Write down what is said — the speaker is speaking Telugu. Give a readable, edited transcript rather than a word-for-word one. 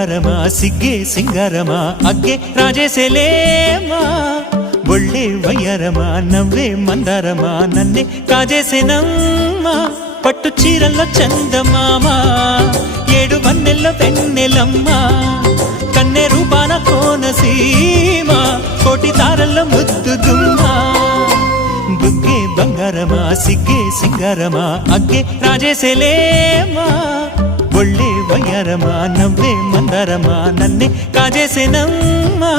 బంగారమా సిగ్గే సింగారమా అగ్గే రాజేసేలేమా ఒళ్ళే వయ్యారమా నవ్వే మందారమా నన్నే కాజేసేనమ్మా పట్టు చీరల్లో చందమామా ఏడు వన్నెల్లో వెన్నెలమ్మా కన్నె రూపాన కోనసీమ కోటి తారల్లో ముద్దుదుమ్మా బుగ్గే బంగారమా సిగ్గే సింగారమా అగ్గే రాజేసేలేమా ఒళ్ళే వయ్యారమా నవ్వే మందారమా నన్నే కాజేసేనమ్మా